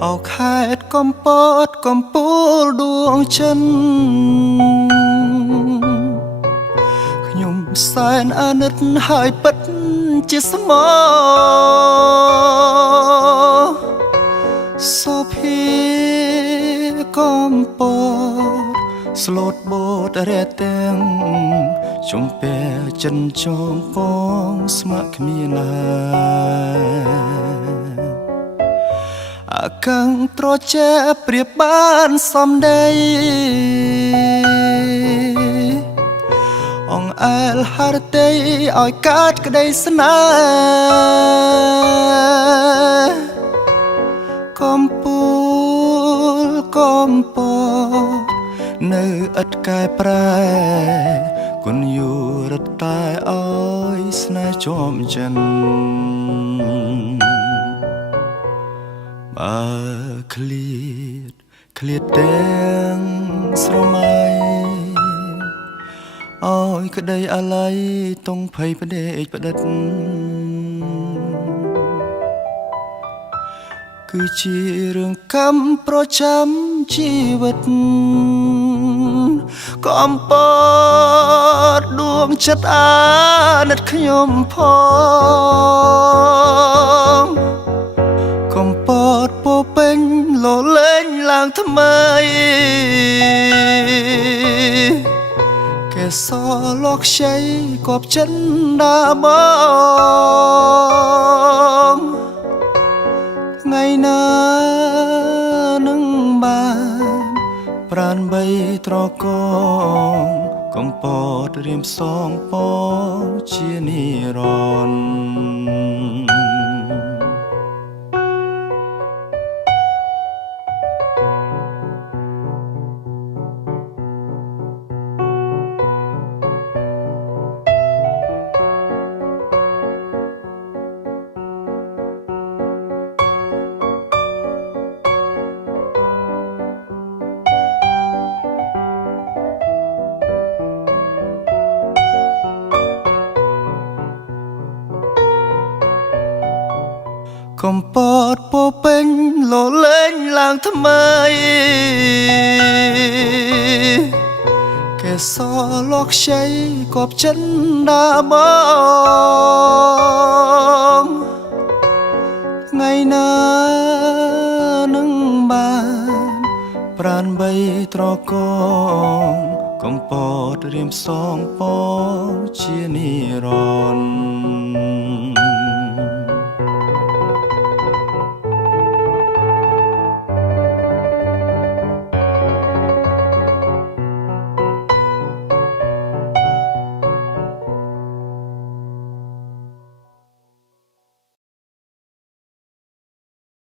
เอาแค่កំពតកំពូលដួងចិនខ្ញុំសែនអាណិតហើយពិតជាស្មោសុភាកំពតស្លូតបូតរែទាំងជំពាចិនចងពងស្ម័គ្រគ្មានឡើយអាកាំងត្រជាប្រៀបបានសំដីអងអែលហារតីឲ្យកើតក្តីស្នេហ៍កំពូលកំពតនៅឥតកែប្រែគុណយូរត់តែឲ្យស្នេហ៍ជាប់ចិនបើឃ្លាតទាំងស្រមៃឲ្យក្តីអាល័យតុងភ័យផ្ដេកផ្ដិតគឺជារឿងកម្មប្រចាំជីវិតកំពតដួងចិត្តអាណិតខ្ញុំផងកំពតពោពេញលលែងឡើងថ្មីកែសលកខ្ចីគប់ចិនដាបងថ្ងៃណានឹងបានប្រានបីត្រកងកំពតរៀមសងពងជានិរន្តរ៍កំពតពោពេញលលែងឡើងថ្មីកែសលកខ្ចីគប់ចិនដាបងថ្ងៃណានឹងបានប្រានបីត្រកងកំពតរៀមសងពងជានិរន្តរ៍